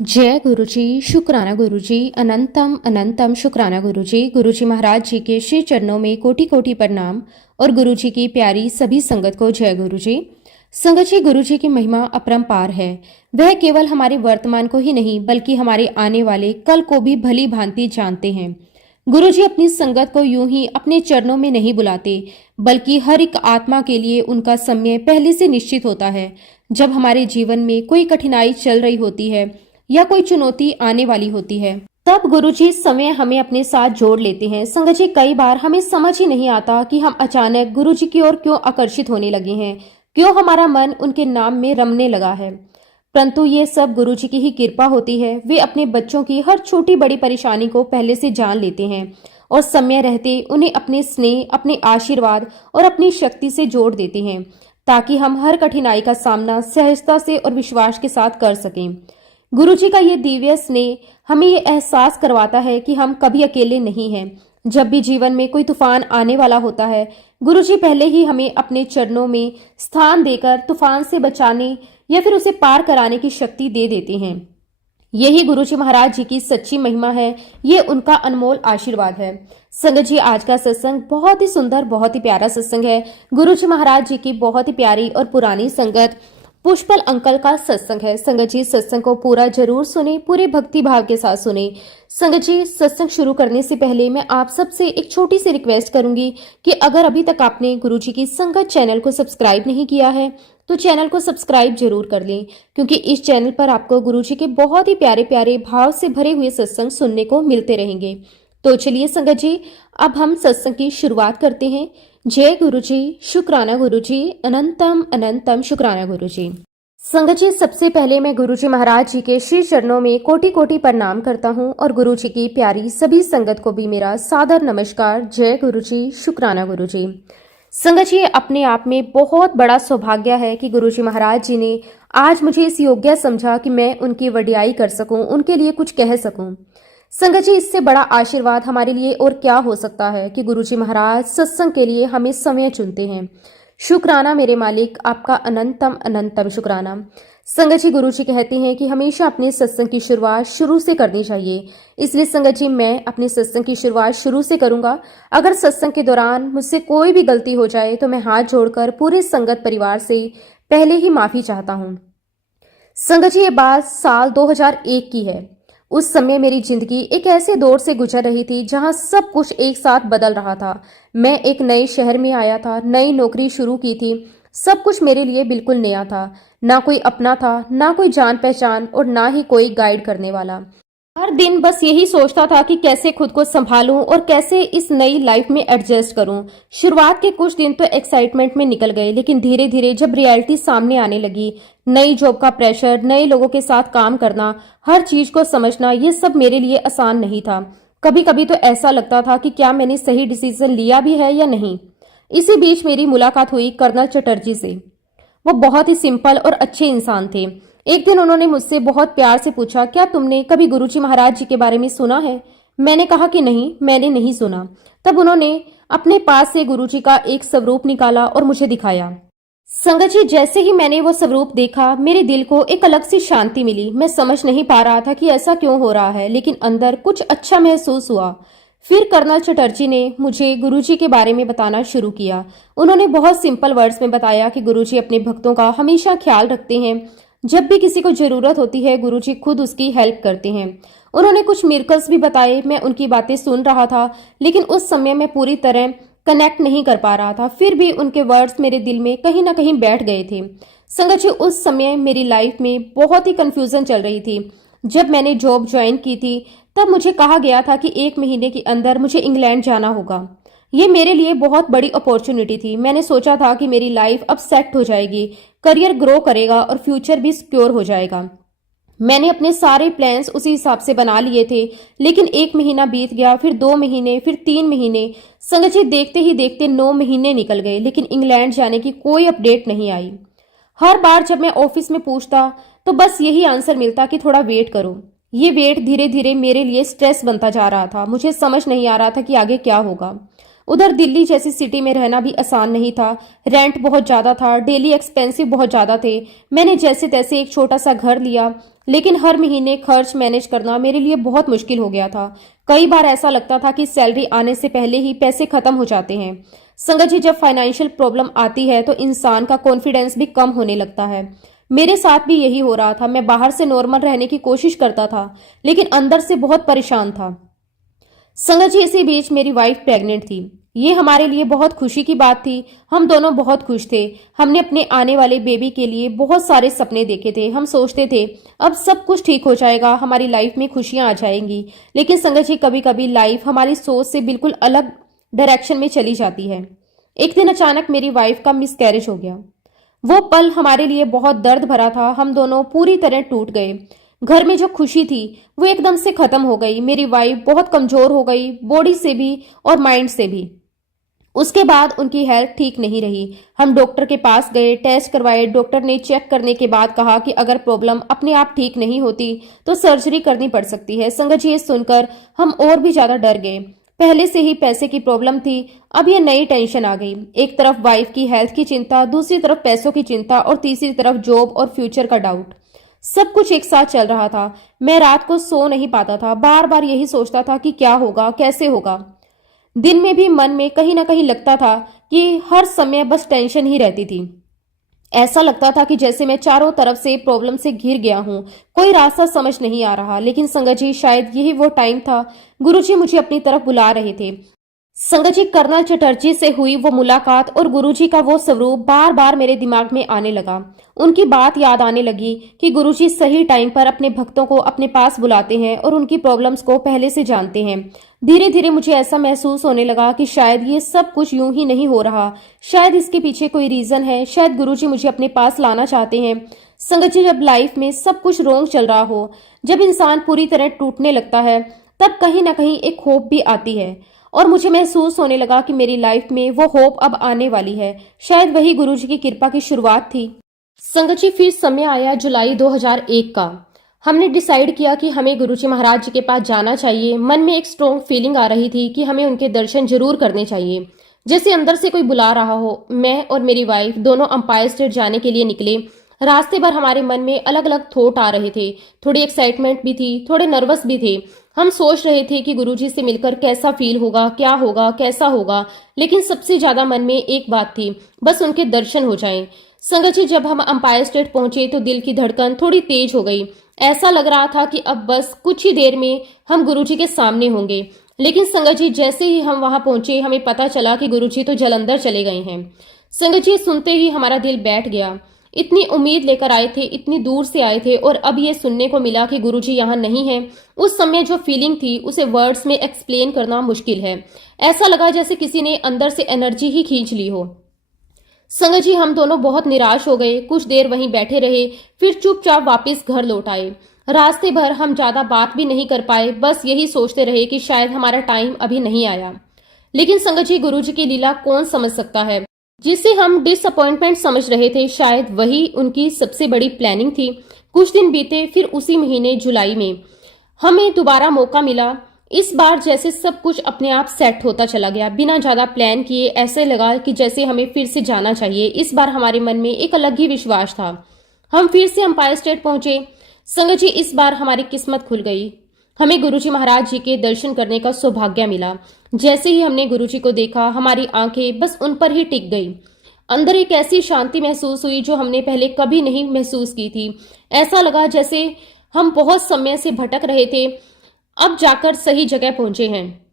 जय गुरुजी, शुक्राना गुरुजी, अनंतम अनंतम शुक्राना गुरुजी। गुरुजी महाराज जी के श्री चरणों में कोटि कोटि प्रणाम और गुरुजी की प्यारी सभी संगत को जय गुरुजी। संगत जी, गुरुजी की महिमा अपरंपार है। वह केवल हमारे वर्तमान को ही नहीं बल्कि हमारे आने वाले कल को भी भली भांति जानते हैं। गुरुजी अपनी संगत को यूं ही अपने चरणों में नहीं बुलाते बल्कि हर एक आत्मा के लिए उनका समय पहले से निश्चित होता है। जब हमारे जीवन में कोई कठिनाई चल रही होती है या कोई चुनौती आने वाली होती है, तब गुरुजी समय हमें अपने साथ जोड़ लेते हैं। संगत जी, कई बार हमें समझ ही नहीं आता कि हम अचानक गुरुजी की ओर क्यों आकर्षित होने लगे हैं, क्यों हमारा मन उनके नाम में रमने लगा है। परंतु ये सब गुरुजी की ही कृपा होती है। वे अपने बच्चों की हर छोटी बड़ी परेशानी को पहले से जान लेते हैं और समय रहते उन्हें अपने स्नेह, अपने आशीर्वाद और अपनी शक्ति से जोड़ देते हैं, ताकि हम हर कठिनाई का सामना सहजता से और विश्वास के साथ कर सकें। गुरुजी का ये दिव्य स्नेह हमें ये एहसास करवाता है कि हम कभी अकेले नहीं हैं। जब भी जीवन में कोई तूफान आने वाला होता है, गुरुजी पहले ही हमें अपने चरणों में स्थान देकर तूफान से बचाने या फिर उसे पार कराने की शक्ति दे देते हैं। यही गुरुजी महाराज जी की सच्ची महिमा है, ये उनका अनमोल आशीर्वाद है। संगत जी, आज का सत्संग बहुत ही सुंदर, बहुत ही प्यारा सत्संग है। गुरुजी महाराज जी की बहुत ही प्यारी और पुरानी संगत पुष्पल अंकल का सत्संग है। संगत जी, सत्संग को पूरा जरूर सुने, पूरे भक्ति भाव के साथ सुने। संगत जी, सत्संग शुरू करने से पहले मैं आप सबसे एक छोटी सी रिक्वेस्ट करूंगी कि अगर अभी तक आपने गुरुजी की संगत चैनल को सब्सक्राइब नहीं किया है तो चैनल को सब्सक्राइब जरूर कर लें, क्योंकि इस चैनल पर आपको गुरुजी के बहुत ही प्यारे प्यारे भाव से भरे हुए सत्संग सुनने को मिलते रहेंगे। तो चलिए संगत जी, अब हम सत्संग की शुरुआत करते हैं। जय गुरुजी, शुक्राना गुरुजी, अनंतम अनंतम शुक्राना गुरुजी। संगत जी, सबसे पहले मैं गुरुजी महाराज जी के श्री चरणों में कोटि कोटि प्रणाम करता हूँ और गुरुजी की प्यारी सभी संगत को भी मेरा सादर नमस्कार। जय गुरुजी, शुक्राना गुरुजी। संगत जी, अपने आप में बहुत बड़ा सौभाग्य है कि गुरुजी महाराज जी ने आज मुझे इस योग्य समझा कि मैं उनकी वडियाई कर सकूं, उनके लिए कुछ कह सकूं। संगत जी, इससे बड़ा आशीर्वाद हमारे लिए और क्या हो सकता है कि गुरुजी महाराज सत्संग के लिए हमें समय चुनते हैं। शुक्राना मेरे मालिक, आपका अनंतम अनंतम शुक्राना। संगत जी, गुरुजी कहते हैं कि हमेशा अपने सत्संग की शुरुआत शुरू से करनी चाहिए। इसलिए संगत जी, मैं अपने सत्संग की शुरुआत शुरू से करूंगा। अगर सत्संग के दौरान मुझसे कोई भी गलती हो जाए तो मैं हाथ जोड़कर पूरे संगत परिवार से पहले ही माफी चाहता हूँ। संगत जी, ये बात साल 2001 की है। उस समय मेरी जिंदगी एक ऐसे दौर से गुजर रही थी जहां सब कुछ एक साथ बदल रहा था। मैं एक नए शहर में आया था, नई नौकरी शुरू की थी। सब कुछ मेरे लिए बिल्कुल नया था। ना कोई अपना था, ना कोई जान पहचान और ना ही कोई गाइड करने वाला। हर दिन बस यही सोचता था कि कैसे खुद को संभालूं और कैसे इस नई लाइफ में एडजस्ट करूं। शुरुआत के कुछ दिन तो एक्साइटमेंट में निकल गए, लेकिन धीरे धीरे जब रियलिटी सामने आने लगी, नई जॉब का प्रेशर, नए लोगों के साथ काम करना, हर चीज को समझना, ये सब मेरे लिए आसान नहीं था। कभी कभी तो ऐसा लगता था कि क्या मैंने सही डिसीजन लिया भी है या नहीं। इसी बीच मेरी मुलाकात हुई कर्नल चटर्जी से। वो बहुत ही सिंपल और अच्छे इंसान थे। एक दिन उन्होंने मुझसे बहुत प्यार से पूछा, क्या तुमने कभी गुरुजी महाराज जी के बारे में सुना है? मैंने कहा कि नहीं, मैंने नहीं सुना। तब उन्होंने अपने पास से गुरुजी का एक स्वरूप निकाला और मुझे दिखाया। संगत जी, जैसे ही मैंने वो स्वरूप देखा, मेरे दिल को एक अलग सी शांति मिली। मैं समझ नहीं पा रहा था कि ऐसा क्यों हो रहा है, लेकिन अंदर कुछ अच्छा महसूस हुआ। फिर कर्नल चटर्जी ने मुझे गुरुजी के बारे में बताना शुरू किया। उन्होंने बहुत सिंपल वर्ड्स में बताया कि गुरुजी अपने भक्तों का हमेशा ख्याल रखते हैं। जब भी किसी को जरूरत होती है, गुरुजी खुद उसकी हेल्प करते हैं। उन्होंने कुछ मिरेकल्स भी बताए। मैं उनकी बातें सुन रहा था, लेकिन उस समय मैं पूरी तरह कनेक्ट नहीं कर पा रहा था। फिर भी उनके वर्ड्स मेरे दिल में कहीं ना कहीं बैठ गए थे। संगत जी, उस समय मेरी लाइफ में बहुत ही कंफ्यूजन चल रही थी। जब मैंने जॉब ज्वाइन की थी, तब मुझे कहा गया था कि 1 महीने के अंदर मुझे इंग्लैंड जाना होगा। ये मेरे लिए बहुत बड़ी अपॉर्चुनिटी थी। मैंने सोचा था कि मेरी लाइफ अब सेट हो जाएगी, करियर ग्रो करेगा और फ्यूचर भी सिक्योर हो जाएगा। मैंने अपने सारे प्लान्स उसी हिसाब से बना लिए थे, लेकिन 1 महीना बीत गया, फिर 2 महीने, फिर 3 महीने। संगत जी, देखते ही देखते 9 महीने निकल गए, लेकिन इंग्लैंड जाने की कोई अपडेट नहीं आई। हर बार जब मैं ऑफिस में पूछता तो बस यही आंसर मिलता कि थोड़ा वेट करो। ये वेट धीरे धीरे मेरे लिए स्ट्रेस बनता जा रहा था। मुझे समझ नहीं आ रहा था कि आगे क्या होगा। उधर दिल्ली जैसी सिटी में रहना भी आसान नहीं था। रेंट बहुत ज्यादा था, डेली एक्सपेंसिव बहुत ज्यादा थे। मैंने जैसे तैसे एक छोटा सा घर लिया, लेकिन हर महीने खर्च मैनेज करना मेरे लिए बहुत मुश्किल हो गया था। कई बार ऐसा लगता था कि सैलरी आने से पहले ही पैसे खत्म हो जाते हैं। संगत जी, जब फाइनेंशियल प्रॉब्लम आती है तो इंसान का कॉन्फिडेंस भी कम होने लगता है। मेरे साथ भी यही हो रहा था। मैं बाहर से नॉर्मल रहने की कोशिश करता था, लेकिन अंदर से बहुत परेशान था। संगत जी, इसी बीच मेरी वाइफ प्रेग्नेंट थी। ये हमारे लिए बहुत खुशी की बात थी। हम दोनों बहुत खुश थे। हमने अपने आने वाले बेबी के लिए बहुत सारे सपने देखे थे। हम सोचते थे अब सब कुछ ठीक हो जाएगा, हमारी लाइफ में खुशियां आ जाएंगी। लेकिन संगत जी, कभी कभी लाइफ हमारी सोच से बिल्कुल अलग डायरेक्शन में चली जाती है। एक दिन अचानक मेरी वाइफ का मिसकैरेज हो गया। वो पल हमारे लिए बहुत दर्द भरा था। हम दोनों पूरी तरह टूट गए। घर में जो खुशी थी वो एकदम से खत्म हो गई। मेरी वाइफ बहुत कमजोर हो गई, बॉडी से भी और माइंड से भी। उसके बाद उनकी हेल्थ ठीक नहीं रही। हम डॉक्टर के पास गए, टेस्ट करवाए। डॉक्टर ने चेक करने के बाद कहा कि अगर प्रॉब्लम अपने आप ठीक नहीं होती तो सर्जरी करनी पड़ सकती है। संगत जी, ये सुनकर हम और भी ज्यादा डर गए। पहले से ही पैसे की प्रॉब्लम थी, अब ये नई टेंशन आ गई। एक तरफ वाइफ की हेल्थ की चिंता, दूसरी तरफ पैसों की चिंता और तीसरी तरफ जॉब और फ्यूचर का डाउट। सब कुछ एक साथ चल रहा था। मैं रात को सो नहीं पाता था, बार बार यही सोचता था कि क्या होगा, कैसे होगा। दिन में भी मन में कहीं ना कहीं लगता था कि हर समय बस टेंशन ही रहती थी। ऐसा लगता था कि जैसे मैं चारों तरफ से प्रॉब्लम से घिर गया हूं, कोई रास्ता समझ नहीं आ रहा। लेकिन संगत जी, शायद यही वो टाइम था। गुरुजी मुझे अपनी तरफ बुला रहे थे। संगत जी, कर्नल चटर्जी से हुई वो मुलाकात और गुरुजी का वो स्वरूप बार बार मेरे दिमाग में आने लगा। उनकी बात याद आने लगी कि गुरुजी सही टाइम पर अपने भक्तों को अपने पास बुलाते हैं और उनकी प्रॉब्लम्स को पहले से जानते हैं। धीरे धीरे मुझे ऐसा महसूस होने लगा कि शायद ये सब कुछ यूं ही नहीं हो रहा। शायद इसके पीछे कोई रीजन है। शायद गुरुजी मुझे अपने पास लाना चाहते हैं। संगत जी, जब लाइफ में सब कुछ रॉन्ग चल रहा हो, जब इंसान पूरी तरह टूटने लगता है, तब कहीं ना कहीं एक होप भी आती है। और मुझे महसूस होने लगा कि मेरी लाइफ में वो होप अब आने वाली है। शायद वही गुरुजी की कृपा की शुरुआत थी। संगत जी, फिर समय आया जुलाई 2001 का। हमने डिसाइड किया कि हमें गुरुजी महाराज जी के पास जाना चाहिए। मन में एक स्ट्रॉन्ग फीलिंग आ रही थी कि हमें उनके दर्शन जरूर करने चाहिए, जैसे अंदर से कोई बुला रहा हो। मैं और मेरी वाइफ दोनों अंपायर स्टेट जाने के लिए निकले। रास्ते भर हमारे मन में अलग अलग थॉट आ रहे थे। थोड़ी एक्साइटमेंट भी थी, थोड़े नर्वस भी थे। हम सोच रहे थे कि गुरुजी से मिलकर कैसा फील होगा, क्या होगा, कैसा होगा। लेकिन सबसे ज्यादा मन में एक बात थी, बस उनके दर्शन हो जाएं। संगत जी, जब हम अंपायर स्टेट पहुंचे तो दिल की धड़कन थोड़ी तेज हो गई। ऐसा लग रहा था कि अब बस कुछ ही देर में हम गुरुजी के सामने होंगे। लेकिन संगत जी, जैसे ही हम वहां पहुंचे हमें पता चला कि गुरुजी तो जलंधर चले गए हैं। संगत जी, सुनते ही हमारा दिल बैठ गया। इतनी उम्मीद लेकर आए थे, इतनी दूर से आए थे, और अब ये सुनने को मिला कि गुरुजी यहाँ नहीं है। उस समय जो फीलिंग थी उसे वर्ड्स में एक्सप्लेन करना मुश्किल है। ऐसा लगा जैसे किसी ने अंदर से एनर्जी ही खींच ली हो। संगत जी, हम दोनों बहुत निराश हो गए। कुछ देर वहीं बैठे रहे, फिर चुपचाप वापस घर लौट आए। रास्ते भर हम ज्यादा बात भी नहीं कर पाए, बस यही सोचते रहे कि शायद हमारा टाइम अभी नहीं आया। लेकिन संगत जी, गुरुजी की लीला कौन समझ सकता है। जिसे हम डिसअपॉइंटमेंट समझ रहे थे, शायद वही उनकी सबसे बड़ी प्लानिंग थी। कुछ दिन बीते, फिर उसी महीने जुलाई में हमें दोबारा मौका मिला। इस बार जैसे सब कुछ अपने आप सेट होता चला गया, बिना ज्यादा प्लान किए। ऐसे लगा कि जैसे हमें फिर से जाना चाहिए। इस बार हमारे मन में एक अलग ही विश्वास था। हम फिर से अंपायर स्टेट पहुंचे। संगत जी, इस बार हमारी किस्मत खुल गई। हमें गुरुजी महाराज जी के दर्शन करने का सौभाग्य मिला। जैसे ही हमने गुरुजी को देखा, हमारी आंखें बस उन पर ही टिक गई। अंदर एक ऐसी शांति महसूस हुई जो हमने पहले कभी नहीं महसूस की थी। ऐसा लगा जैसे हम बहुत समय से भटक रहे थे, अब जाकर सही जगह पहुंचे हैं।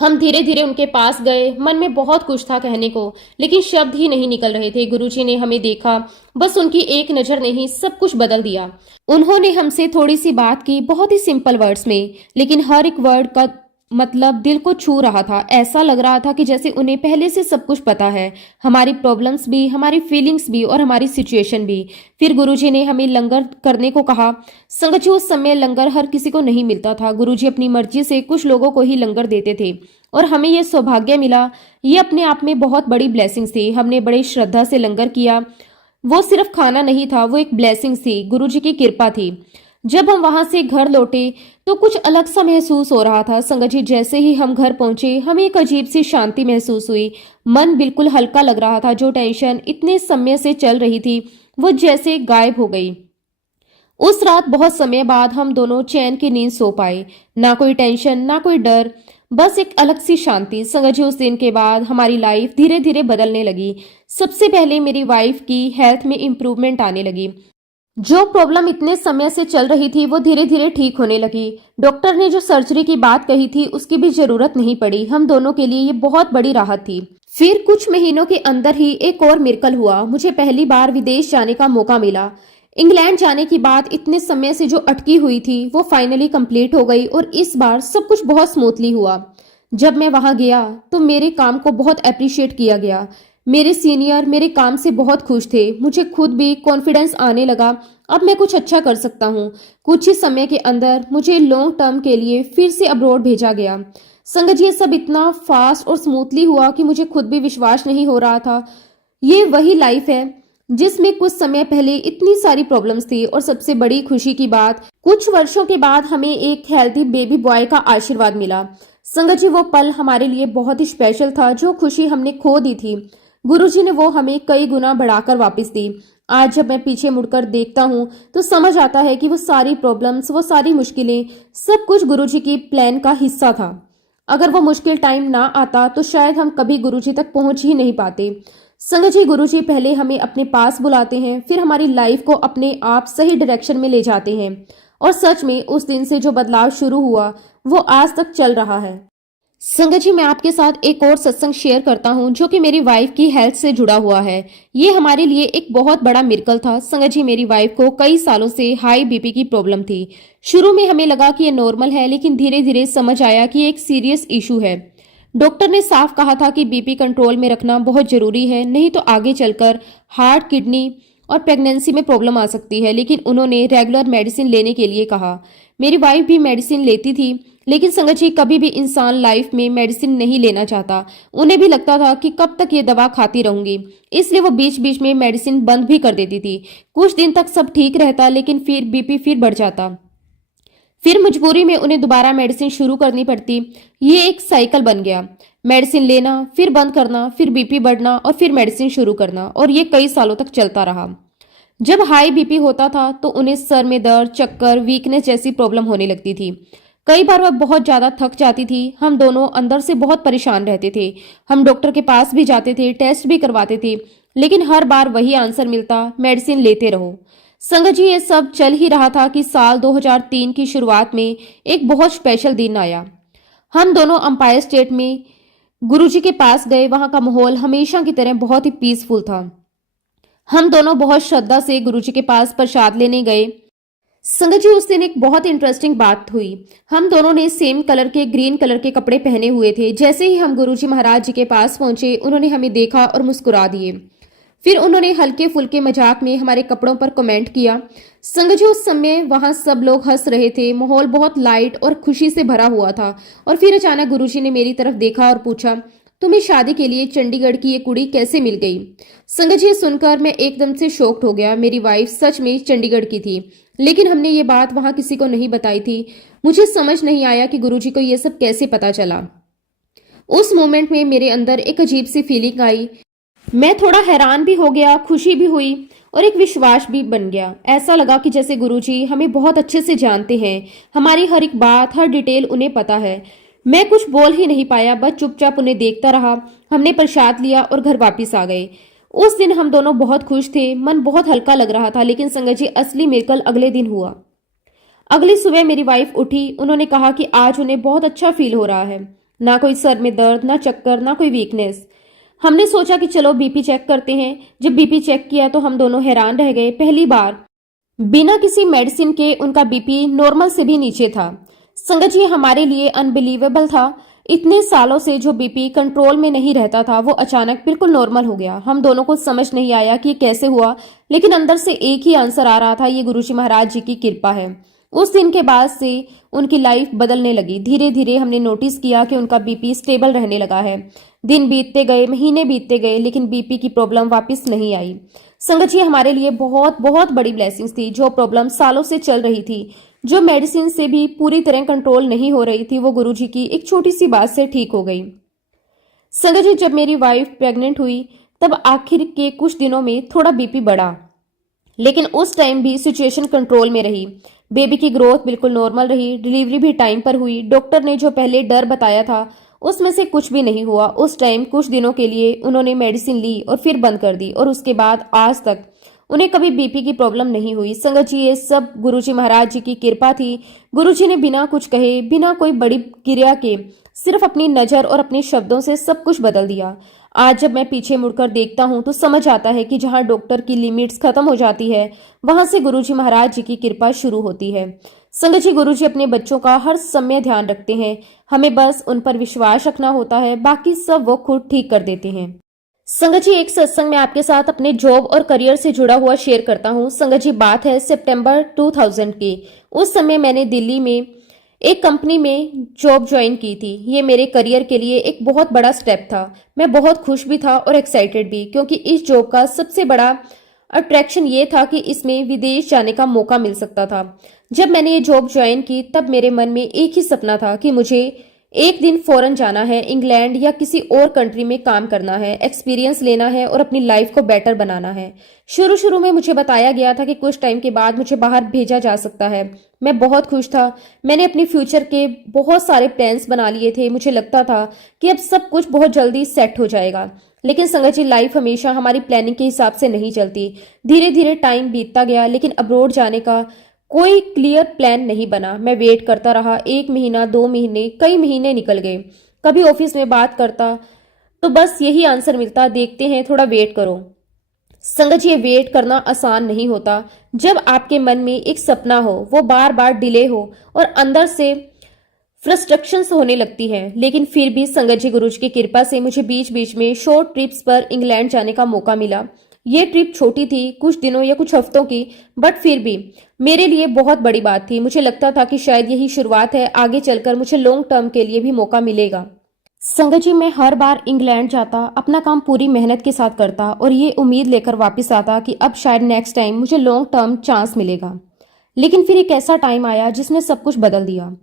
हम धीरे धीरे उनके पास गए। मन में बहुत कुछ था कहने को, लेकिन शब्द ही नहीं निकल रहे थे। गुरुजी ने हमें देखा, बस उनकी एक नजर ने ही सब कुछ बदल दिया। उन्होंने हमसे थोड़ी सी बात की, बहुत ही सिंपल वर्ड्स में, लेकिन हर एक वर्ड का मतलब दिल को छू रहा था। ऐसा लग रहा था कि जैसे उन्हें पहले से सब कुछ पता है, हमारी प्रॉब्लम्स भी, हमारी फीलिंग्स भी और हमारी सिचुएशन भी। फिर गुरुजी ने हमें लंगर करने को कहा। संगत जी, उस समय लंगर हर किसी को नहीं मिलता था। गुरुजी अपनी मर्जी से कुछ लोगों को ही लंगर देते थे और हमें यह सौभाग्य मिला। ये अपने आप में बहुत बड़ी ब्लेसिंग्स थी। हमने बड़ी श्रद्धा से लंगर किया। वो सिर्फ खाना नहीं था, वो एक ब्लेसिंग थी, गुरुजी की कृपा थी। जब हम वहां से घर लौटे तो कुछ अलग सा महसूस हो रहा था। संगत जी, जैसे ही हम घर पहुंचे हमें एक अजीब सी शांति महसूस हुई। मन बिल्कुल हल्का लग रहा था। जो टेंशन इतने समय से चल रही थी वो जैसे गायब हो गई। उस रात बहुत समय बाद हम दोनों चैन की नींद सो पाए। ना कोई टेंशन, ना कोई डर, बस एक अलग सी शांति। संगत जी, उस दिन के बाद हमारी लाइफ धीरे धीरे बदलने लगी। सबसे पहले मेरी वाइफ की हेल्थ में इम्प्रूवमेंट आने लगी। जो प्रॉब्लम इतने समय से चल रही थी वो धीरे धीरे ठीक होने लगी। डॉक्टर ने जो सर्जरी की बात कही थी उसकी भी जरूरत नहीं पड़ी। हम दोनों के लिए ये बहुत बड़ी राहत थी। फिर कुछ महीनों के अंदर ही एक और मिरेकल हुआ। मुझे पहली बार विदेश जाने का मौका मिला। इंग्लैंड जाने की बात इतने समय से जो अटकी हुई थी वो फाइनली कंप्लीट हो गई और इस बार सब कुछ बहुत स्मूथली हुआ। जब मैं वहां गया तो मेरे काम को बहुत अप्रिशिएट किया गया। मेरे सीनियर मेरे काम से बहुत खुश थे। मुझे खुद भी कॉन्फिडेंस आने लगा, अब मैं कुछ अच्छा कर सकता हूँ। कुछ ही समय के अंदर मुझे लॉन्ग टर्म के लिए फिर से अब्रॉड भेजा गया। संगत जी, ये सब इतना फास्ट और स्मूथली हुआ कि मुझे खुद भी विश्वास नहीं हो रहा था। ये वही लाइफ है जिसमें कुछ समय पहले इतनी सारी प्रॉब्लम्स थी। और सबसे बड़ी खुशी की बात, कुछ वर्षों के बाद हमें एक हेल्थी बेबी बॉय का आशीर्वाद मिला। संगत जी, वो पल हमारे लिए बहुत ही स्पेशल था। जो खुशी हमने खो दी थी गुरुजी ने वो हमें कई गुना बढ़ाकर वापस दी। आज जब मैं पीछे मुड़कर देखता हूँ तो समझ आता है कि वो सारी प्रॉब्लम्स, वो सारी मुश्किलें, सब कुछ गुरुजी की प्लान का हिस्सा था। अगर वो मुश्किल टाइम ना आता तो शायद हम कभी गुरुजी तक पहुंच ही नहीं पाते। संगत जी, गुरुजी पहले हमें अपने पास बुलाते हैं, फिर हमारी लाइफ को अपने आप सही डायरेक्शन में ले जाते हैं। और सच में उस दिन से जो बदलाव शुरू हुआ वो आज तक चल रहा है। संगत जी, मैं आपके साथ एक और सत्संग शेयर करता हूँ जो कि मेरी वाइफ की हेल्थ से जुड़ा हुआ है। ये हमारे लिए एक बहुत बड़ा मिरेकल था। संगत जी, मेरी वाइफ को कई सालों से हाई बीपी की प्रॉब्लम थी। शुरू में हमें लगा कि ये नॉर्मल है, लेकिन धीरे धीरे समझ आया कि ये एक सीरियस इशू है। डॉक्टर ने साफ कहा था कि बीपी कंट्रोल में रखना बहुत जरूरी है, नहीं तो आगे चलकर हार्ट, किडनी और प्रेगनेंसी में प्रॉब्लम आ सकती है। लेकिन उन्होंने रेगुलर मेडिसिन लेने के लिए कहा। मेरी वाइफ भी मेडिसिन लेती थी, लेकिन संगत जी, कभी भी इंसान लाइफ में मेडिसिन नहीं लेना चाहता। उन्हें भी लगता था कि कब तक ये दवा खाती रहूंगी, इसलिए वो बीच बीच में मेडिसिन बंद भी कर देती थी। कुछ दिन तक सब ठीक रहता, लेकिन फिर बीपी फिर बढ़ जाता। फिर मजबूरी में उन्हें दोबारा मेडिसिन शुरू करनी पड़ती। ये एक साइकिल बन गया, मेडिसिन लेना, फिर बंद करना, फिर बीपी बढ़ना और फिर मेडिसिन शुरू करना, और ये कई सालों तक चलता रहा। जब हाई बीपी होता था तो उन्हें सर में दर्द, चक्कर, वीकनेस जैसी प्रॉब्लम होने लगती थी। कई बार वह बहुत ज्यादा थक जाती थी। हम दोनों अंदर से बहुत परेशान रहते थे। हम डॉक्टर के पास भी जाते थे, टेस्ट भी करवाते थे, लेकिन हर बार वही आंसर मिलता, मेडिसिन लेते रहो। संगत जी, ये सब चल ही रहा था कि साल 2003 की शुरुआत में एक बहुत स्पेशल दिन आया। हम दोनों अंपायर स्टेट में गुरुजी के पास गए। वहां का माहौल हमेशा की तरह बहुत ही पीसफुल था। हम दोनों बहुत श्रद्धा से गुरुजी के पास प्रसाद लेने गए। संगत जी, उस दिन एक बहुत इंटरेस्टिंग बात हुई। हम दोनों ने सेम कलर के, ग्रीन कलर के कपड़े पहने हुए थे। जैसे ही हम गुरुजी महाराज जी के पास पहुंचे उन्होंने हमें देखा और मुस्कुरा दिए। फिर उन्होंने हल्के फुल्के मजाक में हमारे कपड़ों पर कमेंट किया। संगत जी, उस समय वहां सब लोग हंस रहे थे। माहौल बहुत लाइट और खुशी से भरा हुआ था। और फिर अचानक गुरुजी ने मेरी तरफ देखा और पूछा, तुम्हें शादी के लिए चंडीगढ़ की ये कुड़ी कैसे मिल गई? संगत जी, सुनकर मैं एकदम से शॉक्ड हो गया। मेरी वाइफ सच में चंडीगढ़ की थी, लेकिन हमने ये बात वहां किसी को नहीं बताई थी। मुझे समझ नहीं आया कि गुरुजी को ये सब कैसे पता चला। उस मोमेंट में मेरे अंदर एक अजीब सी फीलिंग आई। मैं थोड़ा हैरान भी हो गया, खुशी भी हुई और एक विश्वास भी बन गया। ऐसा लगा कि जैसे गुरुजी हमें बहुत अच्छे से जानते हैं, हमारी हर एक बात, हर डिटेल उन्हें पता है। मैं कुछ बोल ही नहीं पाया, बस चुपचाप उन्हें देखता रहा। हमने प्रसाद लिया और घर वापिस आ गए। उस दिन हम दोनों बहुत खुश थे, मन बहुत हल्का लग रहा था। लेकिन संगत जी, असली मिरेकल अगले दिन हुआ। अगली सुबह मेरी वाइफ उठी। उन्होंने कहा कि आज उन्हें बहुत अच्छा फील हो रहा है। ना कोई सर में दर्द, ना चक्कर, ना कोई वीकनेस। हमने सोचा कि चलो बीपी चेक करते हैं। जब बीपी चेक किया तो हम दोनों हैरान रह गए। पहली बार बिना किसी मेडिसिन के उनका बीपी नॉर्मल से भी नीचे था। संगत जी, हमारे लिए अनबिलीवेबल था। इतने सालों से जो बीपी कंट्रोल में नहीं रहता था वो अचानक बिल्कुल नॉर्मल हो गया। हम दोनों को समझ नहीं आया कि ये कैसे हुआ, लेकिन अंदर से एक ही आंसर आ रहा था, ये गुरुजी महाराज जी की कृपा है। उस दिन के बाद से उनकी लाइफ बदलने लगी। धीरे धीरे हमने नोटिस किया कि उनका बीपी स्टेबल रहने लगा है। दिन बीतते गए, महीने बीतते गए, लेकिन बीपी की प्रॉब्लम वापस नहीं आई। संगत जी, हमारे लिए बहुत बहुत बड़ी ब्लेसिंग्स थी। जो प्रॉब्लम सालों से चल रही थी, जो मेडिसिन से भी पूरी तरह कंट्रोल नहीं हो रही थी, वो गुरुजी की एक छोटी सी बात से ठीक हो गई। संगत जी, जब मेरी वाइफ प्रेग्नेंट हुई तब आखिर के कुछ दिनों में थोड़ा बीपी बढ़ा, लेकिन उस टाइम भी सिचुएशन कंट्रोल में रही। बेबी की ग्रोथ बिल्कुल नॉर्मल रही, डिलीवरी भी टाइम पर हुई। डॉक्टर ने जो पहले डर बताया था उसमें से कुछ भी नहीं हुआ। उस टाइम कुछ दिनों के लिए उन्होंने मेडिसिन ली और फिर बंद कर दी, और उसके बाद आज तक उन्हें कभी बीपी की प्रॉब्लम नहीं हुई। संगत जी, ये सब गुरुजी महाराज जी की कृपा थी। गुरुजी ने बिना कुछ कहे, बिना कोई बड़ी क्रिया के, सिर्फ अपनी नजर और अपने शब्दों से सब कुछ बदल दिया। आज जब मैं पीछे मुड़कर देखता हूँ तो समझ आता है कि जहाँ डॉक्टर की लिमिट्स खत्म हो जाती है, वहां से गुरुजी महाराज जी की कृपा शुरू होती है। संगत जी, गुरुजी अपने बच्चों का हर समय ध्यान रखते हैं। हमें बस उन पर विश्वास रखना होता है, बाकी सब वो खुद ठीक कर देते हैं। संगत जी, एक सत्संग में आपके साथ अपने जॉब और करियर से जुड़ा हुआ शेयर करता हूँ। संगत जी, बात है सितंबर 2000 की। उस समय मैंने दिल्ली में एक कंपनी में जॉब ज्वाइन की थी। ये मेरे करियर के लिए एक बहुत बड़ा स्टेप था। मैं बहुत खुश भी था और एक्साइटेड भी, क्योंकि इस जॉब का सबसे बड़ा अट्रैक्शन ये था कि इसमें विदेश जाने का मौका मिल सकता था। जब मैंने ये जॉब ज्वाइन की तब मेरे मन में एक ही सपना था कि मुझे एक दिन फॉरेन जाना है, इंग्लैंड या किसी और कंट्री में काम करना है, एक्सपीरियंस लेना है और अपनी लाइफ को बेटर बनाना है। शुरू शुरू में मुझे बताया गया था कि कुछ टाइम के बाद मुझे बाहर भेजा जा सकता है। मैं बहुत खुश था। मैंने अपने फ्यूचर के बहुत सारे प्लान्स बना लिए थे। मुझे लगता था कि अब सब कुछ बहुत जल्दी सेट हो जाएगा। लेकिन संगत जी, लाइफ हमेशा हमारी प्लानिंग के हिसाब से नहीं चलती। धीरे धीरे टाइम बीतता गया, लेकिन अब्रॉड जाने का कोई क्लियर प्लान नहीं बना। मैं वेट करता रहा। 1 महीना, 2 महीने, कई महीने निकल गए। कभी ऑफिस में बात करता तो बस यही आंसर मिलता, देखते हैं, थोड़ा वेट करो। संगत जी, ये वेट करना आसान नहीं होता। जब आपके मन में एक सपना हो, वो बार बार डिले हो और अंदर से फ्रस्ट्रेशंस होने लगती है। लेकिन फिर भी संगत जी, गुरुजी की कृपा से मुझे बीच बीच में शॉर्ट ट्रिप्स पर इंग्लैंड जाने का मौका मिला। ये ट्रिप छोटी थी, कुछ दिनों या कुछ हफ्तों की, बट फिर भी मेरे लिए बहुत बड़ी बात थी। मुझे लगता था कि शायद यही शुरुआत है, आगे चलकर मुझे लॉन्ग टर्म के लिए भी मौका मिलेगा। संगत जी, मैं हर बार इंग्लैंड जाता, अपना काम पूरी मेहनत के साथ करता और ये उम्मीद लेकर वापस आता कि अब शायद नेक्स्ट टाइम मुझे लॉन्ग टर्म चांस मिलेगा। लेकिन फिर एक ऐसा टाइम आया जिसने सब कुछ बदल दिया।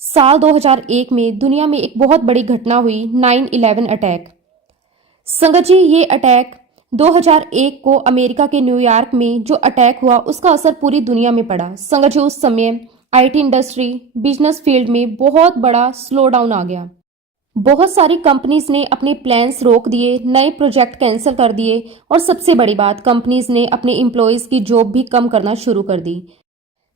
साल 2001 में दुनिया में एक बहुत बड़ी घटना हुई, 9/11 अटैक। संगत जी, ये अटैक 2001 को अमेरिका के न्यूयॉर्क में जो अटैक हुआ उसका असर पूरी दुनिया में पड़ा। संगत जी, उस समय आईटी इंडस्ट्री, बिजनेस फील्ड में बहुत बड़ा स्लो डाउन आ गया। बहुत सारी कंपनीज ने अपने प्लान्स रोक दिए, नए प्रोजेक्ट कैंसिल कर दिए और सबसे बड़ी बात, कंपनीज ने अपने एम्प्लॉयज की जॉब भी कम करना शुरू कर दी।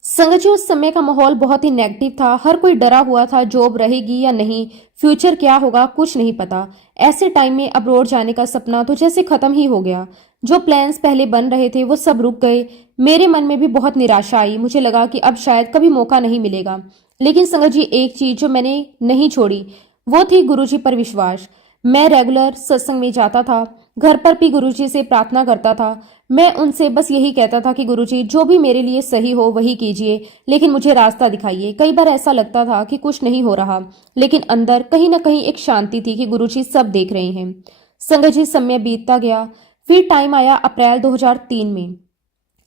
संगत जी, उस समय का माहौल बहुत ही नेगेटिव था। हर कोई डरा हुआ था, जॉब रहेगी या नहीं, फ्यूचर क्या होगा, कुछ नहीं पता। ऐसे टाइम में अब्रॉड जाने का सपना तो जैसे खत्म ही हो गया। जो प्लान्स पहले बन रहे थे वो सब रुक गए। मेरे मन में भी बहुत निराशा आई। मुझे लगा कि अब शायद कभी मौका नहीं मिलेगा। लेकिन संगत जी, एक चीज जो मैंने नहीं छोड़ी वो थी गुरुजी पर विश्वास। मैं रेगुलर सत्संग में जाता था, घर पर भी गुरुजी से प्रार्थना करता था। मैं उनसे बस यही कहता था कि गुरुजी, जो भी मेरे लिए सही हो वही कीजिए, लेकिन मुझे रास्ता दिखाइए। कई बार ऐसा लगता था कि कुछ नहीं हो रहा, लेकिन अंदर कहीं ना कहीं एक शांति थी कि गुरुजी सब देख रहे हैं। संगत जी, समय बीतता गया। फिर टाइम आया अप्रैल 2003 में।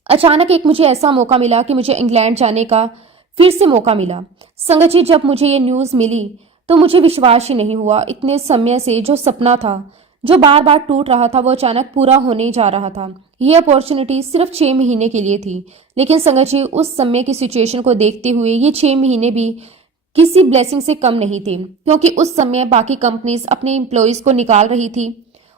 अचानक एक मुझे ऐसा मौका मिला कि मुझे इंग्लैंड जाने का फिर से मौका मिला। संगत जी, जब मुझे ये न्यूज़ मिली तो मुझे विश्वास ही नहीं हुआ। इतने समय से जो सपना था, जो बार बार टूट रहा था, वो अचानक पूरा होने जा रहा था। ये अपॉर्चुनिटी सिर्फ 6 महीने के लिए थी, लेकिन संगत जी, उस समय की सिचुएशन को देखते हुए ये 6 महीने भी किसी ब्लेसिंग से कम नहीं थे, क्योंकि उस समय बाकी कंपनीज अपने एम्प्लॉयज को निकाल रही थी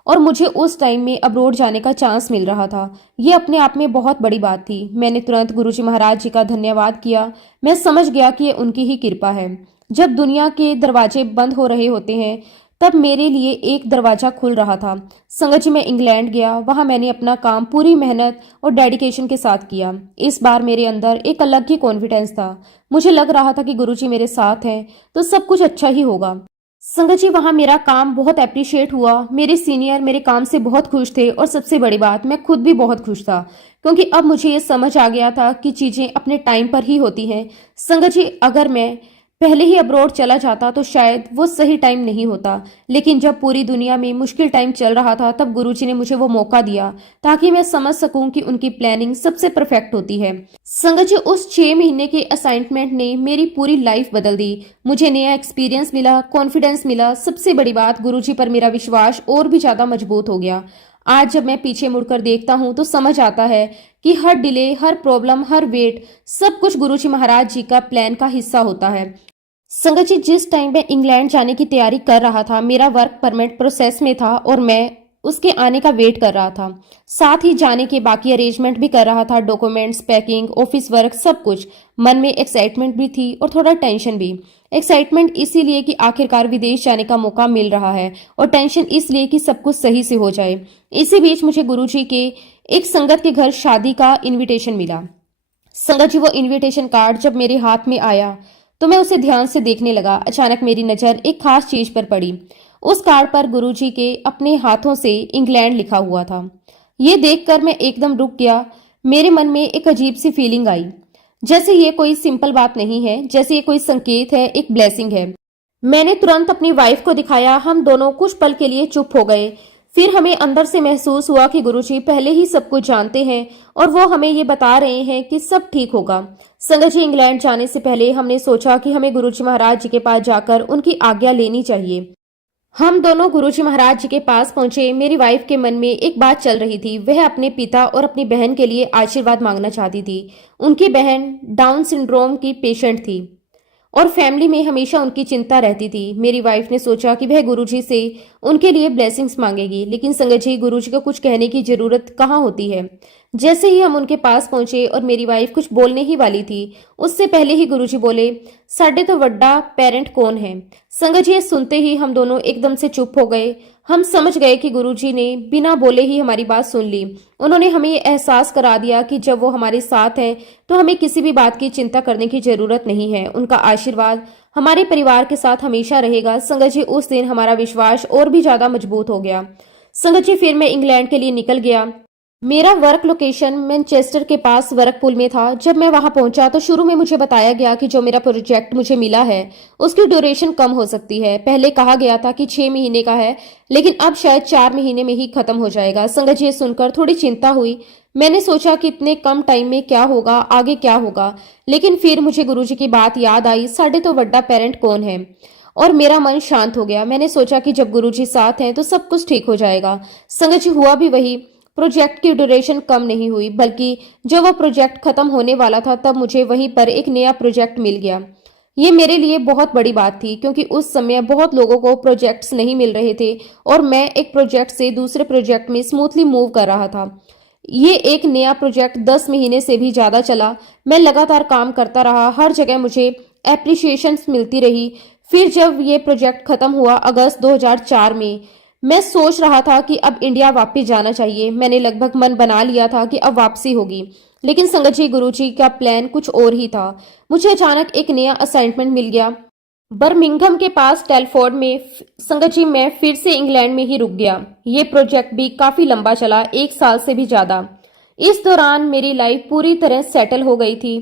और मुझे उस टाइम में अब्रॉड जाने का चांस मिल रहा था। ये अपने आप में बहुत बड़ी बात थी। मैंने तुरंत गुरुजी महाराज जी का धन्यवाद किया। मैं समझ गया कि ये उनकी ही कृपा है। जब दुनिया के दरवाजे बंद हो रहे होते हैं, तब मेरे लिए एक दरवाजा खुल रहा था। संगत जी, मैं इंग्लैंड गया। वहां मैंने अपना काम पूरी मेहनत और डेडिकेशन के साथ किया। इस बार मेरे अंदर एक अलग ही कॉन्फिडेंस था। मुझे लग रहा था कि गुरुजी मेरे साथ हैं तो सब कुछ अच्छा ही होगा। संगत जी, वहां मेरा काम बहुत अप्रिशिएट हुआ। मेरे सीनियर मेरे काम से बहुत खुश थे और सबसे बड़ी बात, मैं खुद भी बहुत खुश था, क्योंकि अब मुझे ये समझ आ गया था कि चीजें अपने टाइम पर ही होती हैं। संगत जी, अगर मैं पहले ही अब्रॉड चला जाता तो शायद वो सही टाइम नहीं होता, लेकिन जब पूरी दुनिया में मुश्किल टाइम चल रहा था तब गुरुजी ने मुझे वो मौका दिया ताकि मैं समझ सकूं कि उनकी प्लानिंग सबसे परफेक्ट होती है। संगत जी, उस 6 महीने के असाइनमेंट ने मेरी पूरी लाइफ बदल दी। मुझे नया एक्सपीरियंस मिला, कॉन्फिडेंस मिला, सबसे बड़ी बात गुरुजी पर मेरा विश्वास और भी ज्यादा मजबूत हो गया। आज जब मैं पीछे मुड़कर देखता हूँ तो समझ आता है कि हर डिले, हर प्रॉब्लम, हर वेट, सब कुछ गुरुजी महाराज जी का प्लान का हिस्सा होता है। संगत जी, जिस टाइम मैं इंग्लैंड जाने की तैयारी कर रहा था, मेरा वर्क परमिट प्रोसेस में था और मैं उसके आने का वेट कर रहा था। साथ ही जाने के बाकी अरेंजमेंट भी कर रहा था, डॉक्यूमेंट्स, पैकिंग, ऑफिस वर्क, सब कुछ। मन में एक्साइटमेंट भी थी और थोड़ा टेंशन भी। एक्साइटमेंट इसीलिए कि आखिरकार विदेश जाने का मौका मिल रहा है, और टेंशन इसलिए कि सब कुछ सही से हो जाए। इसी बीच मुझे गुरुजी के एक संगत के घर शादी का इन्विटेशन मिला। संगत जी, वो इन्विटेशन कार्ड जब मेरे हाथ में आया तो मैं उसे ध्यान से देखने लगा। अचानक मेरी नजर एक खास चीज पर पड़ी। उस कार्ड पर गुरुजी के अपने हाथों से इंग्लैंड लिखा हुआ था। ये देखकर मैं एकदम रुक गया। मेरे मन में एक अजीब सी फीलिंग आई, जैसे ये कोई सिंपल बात नहीं है, जैसे ये कोई संकेत है, एक ब्लेसिंग है। मैंने तुरंत अपनी वाइफ को दिखाया। हम दोनों कुछ पल के लिए चुप हो गए। फिर हमें अंदर से महसूस हुआ कि गुरुजी पहले ही सब कुछ जानते हैं और वो हमें ये बता रहे हैं कि सब ठीक होगा। संगत जी, इंग्लैंड जाने से पहले हमने सोचा कि हमें गुरुजी महाराज जी के पास जाकर उनकी आज्ञा लेनी चाहिए। हम दोनों गुरुजी महाराज जी के पास पहुंचे। मेरी वाइफ के मन में एक बात चल रही थी। वह अपने पिता और अपनी बहन के लिए आशीर्वाद मांगना चाहती थी। उनकी बहन डाउन सिंड्रोम की पेशेंट थी और फैमिली में हमेशा उनकी चिंता रहती थी। मेरी वाइफ ने सोचा कि वह गुरुजी से उनके लिए ब्लेसिंग्स मांगेगी, लेकिन संगत जी, गुरुजी को कुछ कहने की जरूरत कहाँ होती है। जैसे ही हम उनके पास पहुंचे और मेरी वाइफ कुछ बोलने ही वाली थी, उससे पहले ही गुरुजी बोले, साडे तो वड्डा पेरेंट कौन है। संगत जी, ये सुनते ही हम दोनों एकदम से चुप हो गए। हम समझ गए कि गुरुजी ने बिना बोले ही हमारी बात सुन ली। उन्होंने हमें ये एहसास करा दिया कि जब वो हमारे साथ हैं तो हमें किसी भी बात की चिंता करने की जरूरत नहीं है। उनका आशीर्वाद हमारे परिवार के साथ हमेशा रहेगा। संगत जी, उस दिन हमारा विश्वास और भी ज्यादा मजबूत हो गया। संगत जी, फिर मैं इंग्लैंड के लिए निकल गया। मेरा वर्क लोकेशन मैनचेस्टर के पास वर्कपुल में था। जब मैं वहां पहुंचा तो शुरू में मुझे बताया गया कि जो मेरा प्रोजेक्ट मुझे मिला है उसकी ड्यूरेशन कम हो सकती है। पहले कहा गया था कि 6 महीने का है, लेकिन अब शायद 4 महीने में ही खत्म हो जाएगा। संगत जी, सुनकर थोड़ी चिंता हुई। मैंने सोचा कि इतने कम टाइम में क्या होगा, आगे क्या होगा, लेकिन फिर मुझे गुरुजी की बात याद आई, साडे तो वड्डा पेरेंट कौन है, और मेरा मन शांत हो गया। मैंने सोचा कि जब गुरुजी साथ हैं तो सब कुछ ठीक हो जाएगा। संगत जी, हुआ भी वही। प्रोजेक्ट की ड्यूरेशन कम नहीं हुई, बल्कि जब वो प्रोजेक्ट खत्म होने वाला था तब मुझे वहीं पर एक नया प्रोजेक्ट मिल गया। ये मेरे लिए बहुत बड़ी बात थी, क्योंकि उस समय बहुत लोगों को प्रोजेक्ट्स नहीं मिल रहे थे और मैं एक प्रोजेक्ट से दूसरे प्रोजेक्ट में स्मूथली मूव कर रहा था। ये एक नया प्रोजेक्ट 10 महीने से भी ज्यादा चला। मैं लगातार काम करता रहा, हर जगह मुझे एप्रिसिएशन मिलती रही। फिर जब ये प्रोजेक्ट खत्म हुआ अगस्त 2004 में, मैं सोच रहा था कि अब इंडिया वापस जाना चाहिए। मैंने लगभग मन बना लिया था कि अब वापसी होगी, लेकिन संगत जी, गुरुजी का प्लान कुछ और ही था। मुझे अचानक एक नया असाइनमेंट मिल गया बर्मिंघम के पास टेलफोर्ड में। संगत जी, मैं फिर से इंग्लैंड में ही रुक गया। ये प्रोजेक्ट भी काफी लंबा चला, 1 साल से भी ज्यादा। इस दौरान मेरी लाइफ पूरी तरह सेटल हो गई थी।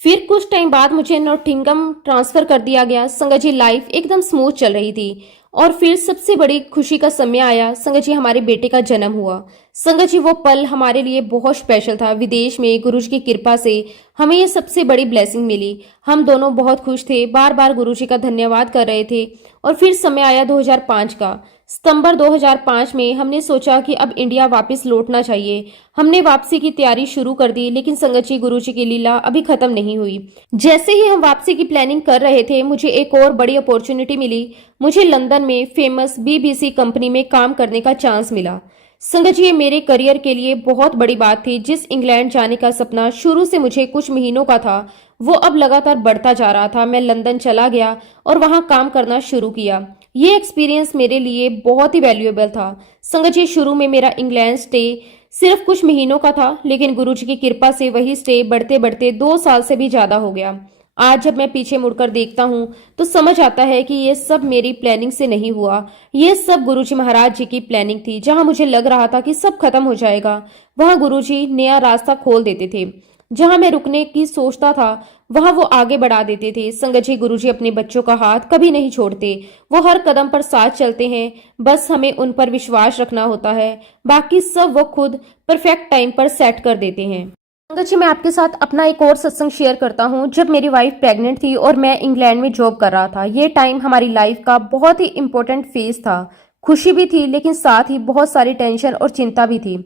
फिर कुछ टाइम बाद मुझे नॉटिंघम ट्रांसफर कर दिया गया। संगत जी, लाइफ एकदम स्मूथ चल रही थी और फिर सबसे बड़ी खुशी का समय आया। संगत जी, हमारे बेटे का जन्म हुआ। संगत जी, वो पल हमारे लिए बहुत स्पेशल था। विदेश में गुरुजी की कृपा से हमें ये सबसे बड़ी ब्लेसिंग मिली। हम दोनों बहुत खुश थे, बार बार गुरुजी का धन्यवाद कर रहे थे। और फिर समय आया 2005 का। सितंबर 2005 में हमने सोचा कि अब इंडिया वापस लौटना चाहिए। हमने वापसी की तैयारी शुरू कर दी, लेकिन संगत जी, गुरुजी की लीला अभी खत्म नहीं हुई। जैसे ही हम वापसी की प्लानिंग कर रहे थे, मुझे एक और बड़ी अपॉर्चुनिटी मिली। मुझे लंदन में फेमस BBC कंपनी में काम करने का चांस मिला। संगत जी, ये मेरे करियर के लिए बहुत बड़ी बात थी। जिस इंग्लैंड जाने का सपना शुरू से मुझे कुछ महीनों का था, वो अब लगातार बढ़ता जा रहा था। मैं लंदन चला गया और वहां काम करना शुरू किया। ये एक्सपीरियंस मेरे लिए बहुत ही वैल्यूएबल था। संगत जी, शुरू में मेरा इंग्लैंड स्टे सिर्फ कुछ महीनों का था, लेकिन गुरुजी की कृपा से वही स्टे बढ़ते बढ़ते 2 साल से भी ज्यादा हो गया। आज जब मैं पीछे मुड़कर देखता हूँ तो समझ आता है कि ये सब मेरी प्लानिंग से नहीं हुआ। ये सब गुरुजी महाराज जी की प्लानिंग थी। जहां मुझे लग रहा था कि सब खत्म हो जाएगा, वहां गुरुजी नया रास्ता खोल देते थे। जहां मैं रुकने की सोचता था वहां वो आगे बढ़ा देते थे। संगत जी, गुरुजी अपने बच्चों का हाथ कभी नहीं छोड़ते। वो हर कदम पर साथ चलते हैं, बस हमें उन पर विश्वास रखना होता है। बाकी सब वो खुद परफेक्ट टाइम पर सेट कर देते हैं। संगत जी, मैं आपके साथ अपना एक और सत्संग शेयर करता हूँ। जब मेरी वाइफ प्रेग्नेंट थी और मैं इंग्लैंड में जॉब कर रहा था, ये टाइम हमारी लाइफ का बहुत ही इंपॉर्टेंट फेज था। खुशी भी थी लेकिन साथ ही बहुत सारी टेंशन और चिंता भी थी।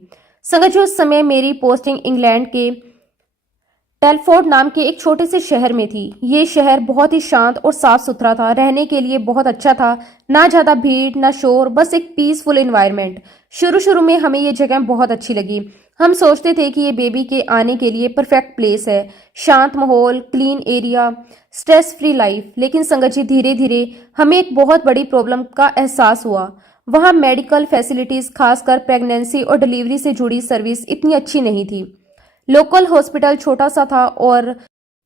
संगत जी, उस समय मेरी पोस्टिंग इंग्लैंड के टेलफोर्ड नाम के एक छोटे से शहर में थी। ये शहर बहुत ही शांत और साफ सुथरा था, रहने के लिए बहुत अच्छा था। ना ज्यादा भीड़ ना शोर, बस एक पीसफुल एनवायरनमेंट। शुरू शुरू में हमें ये जगह बहुत अच्छी लगी। हम सोचते थे कि ये बेबी के आने के लिए परफेक्ट प्लेस है। शांत माहौल, clean area, stress free life. लेकिन संगत जी, धीरे धीरे हमें एक बहुत बड़ी प्रॉब्लम का एहसास हुआ। वहाँ मेडिकल फैसिलिटीज, खासकर प्रेगनेंसी और डिलीवरी से जुड़ी सर्विस इतनी अच्छी नहीं थी। लोकल हॉस्पिटल छोटा सा था और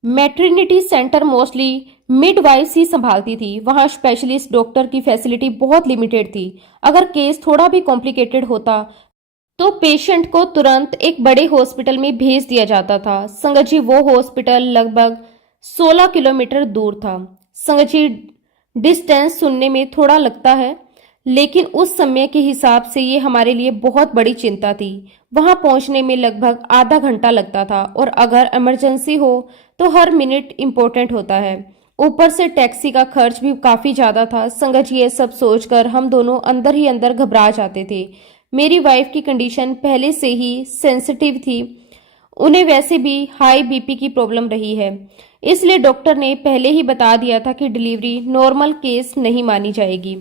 मैटरनिटी सेंटर मोस्टली मिडवाइफ्स ही संभालती थी। वहां स्पेशलिस्ट डॉक्टर की फैसिलिटी बहुत लिमिटेड थी। अगर केस थोड़ा भी कॉम्प्लिकेटेड होता तो पेशेंट को तुरंत एक बड़े हॉस्पिटल में भेज दिया जाता था। संगत जी, वो हॉस्पिटल लगभग 16 किलोमीटर दूर था। संगत जी, डिस्टेंस सुनने में थोड़ा लगता है, लेकिन उस समय के हिसाब से ये हमारे लिए बहुत बड़ी चिंता थी। वहां पहुंचने में लगभग आधा घंटा लगता था और अगर इमरजेंसी हो तो हर मिनट इम्पोर्टेंट होता है। ऊपर से टैक्सी का खर्च भी काफी ज्यादा था। संगत जी, ये सब सोचकर हम दोनों अंदर ही अंदर घबरा जाते थे। मेरी वाइफ की कंडीशन पहले से ही सेंसिटिव थी। उन्हें वैसे भी हाई बीपी की प्रॉब्लम रही है, इसलिए डॉक्टर ने पहले ही बता दिया था कि डिलीवरी नॉर्मल केस नहीं मानी जाएगी।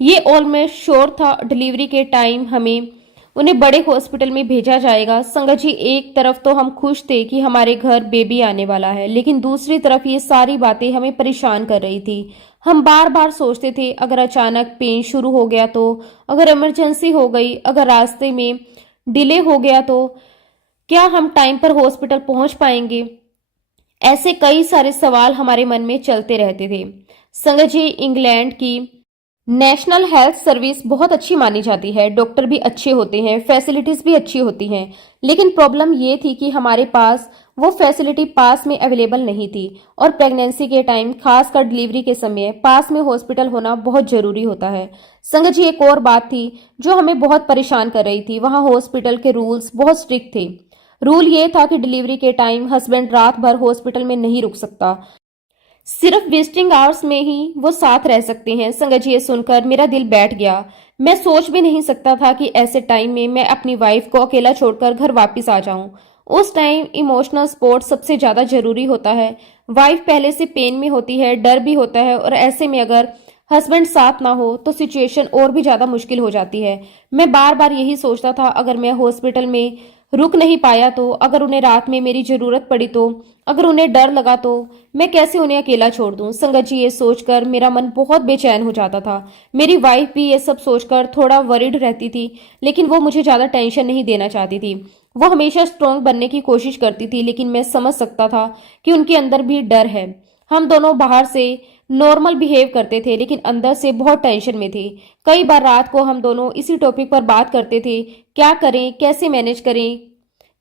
ये ऑलमोस्ट श्योर था डिलीवरी के टाइम हमें उन्हें बड़े हॉस्पिटल में भेजा जाएगा। संगत जी, एक तरफ तो हम खुश थे कि हमारे घर बेबी आने वाला है, लेकिन दूसरी तरफ ये सारी बातें हमें परेशान कर रही थी। हम बार बार सोचते थे, अगर अचानक पेन शुरू हो गया तो, अगर इमरजेंसी हो गई, अगर रास्ते में डिले हो गया तो क्या हम टाइम पर हॉस्पिटल पहुंच पाएंगे। ऐसे कई सारे सवाल हमारे मन में चलते रहते थे। संगत जी, इंग्लैंड की नेशनल हेल्थ सर्विस बहुत अच्छी मानी जाती है। डॉक्टर भी अच्छे होते हैं, फैसिलिटीज भी अच्छी होती हैं, लेकिन प्रॉब्लम ये थी कि हमारे पास वो फैसिलिटी पास में अवेलेबल नहीं थी। और प्रेगनेंसी के टाइम, खासकर डिलीवरी के समय, पास में हॉस्पिटल होना बहुत जरूरी होता है। संगत जी, एक और बात थी जो हमें बहुत परेशान कर रही थी। वहाँ हॉस्पिटल के रूल्स बहुत स्ट्रिक्ट थे। रूल ये था कि डिलीवरी के टाइम हस्बैंड रात भर हॉस्पिटल में नहीं रुक सकता, सिर्फ विजिटिंग आवर्स में ही वो साथ रह सकते हैं। संगत जी, ये सुनकर मेरा दिल बैठ गया। मैं सोच भी नहीं सकता था कि ऐसे टाइम में मैं अपनी वाइफ को अकेला छोड़कर घर वापस आ जाऊं। उस टाइम इमोशनल सपोर्ट सबसे ज्यादा जरूरी होता है। वाइफ पहले से पेन में होती है, डर भी होता है, और ऐसे में अगर हस्बैंड साथ ना हो तो सिचुएशन और भी ज्यादा मुश्किल हो जाती है। मैं बार बार यही सोचता था, अगर मैं हॉस्पिटल में रुक नहीं पाया तो, अगर उन्हें रात में मेरी जरूरत पड़ी तो, अगर उन्हें डर लगा तो मैं कैसे उन्हें अकेला छोड़ दूं। संगत जी, ये सोचकर मेरा मन बहुत बेचैन हो जाता था। मेरी वाइफ भी ये सब सोचकर थोड़ा वरीड रहती थी, लेकिन वो मुझे ज्यादा टेंशन नहीं देना चाहती थी। वो हमेशा स्ट्रांग बनने की कोशिश करती थी, लेकिन मैं समझ सकता था कि उनके अंदर भी डर है। हम दोनों बाहर से नॉर्मल बिहेव करते थे, लेकिन अंदर से बहुत टेंशन में थे। कई बार रात को हम दोनों इसी टॉपिक पर बात करते थे, क्या करें, कैसे मैनेज करें,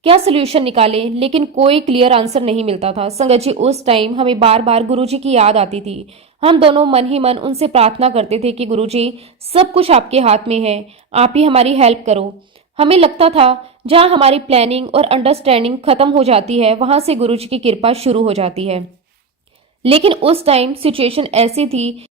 क्या सोल्यूशन निकालें, लेकिन कोई क्लियर आंसर नहीं मिलता था। संगत जी, उस टाइम हमें बार बार गुरुजी की याद आती थी। हम दोनों मन ही मन उनसे प्रार्थना करते थे कि गुरुजी, सब कुछ आपके हाथ में है, आप ही हमारी हेल्प करो। हमें लगता था जहां हमारी प्लानिंग और अंडरस्टैंडिंग खत्म हो जाती है, वहां से गुरुजी की कृपा शुरू हो जाती है। लेकिन उस टाइम सिचुएशन ऐसी थी,